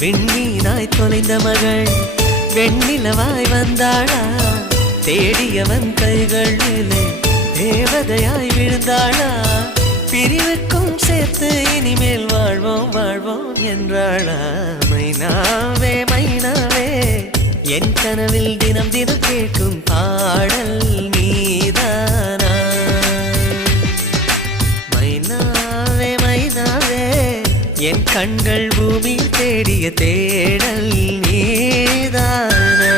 விண்மீனாய் தொலைந்த மகள் வெண்ணிலவாய் வந்தாளா தேடியவன் கைகளிலே தேவதையாய் விழுந்தாளா பிரிவுக்கும் சேர்த்து இனிமேல் வாழ்வோம் வாழ்வோம் என்றாளா மைனாவே மைனாவே என் கனவில் தினம் தினம் கேட்கும் பாடல் நீதானா மைனாவே மைனாவே என் கண்கள் பூமி தேடிய தேடல் நீதானா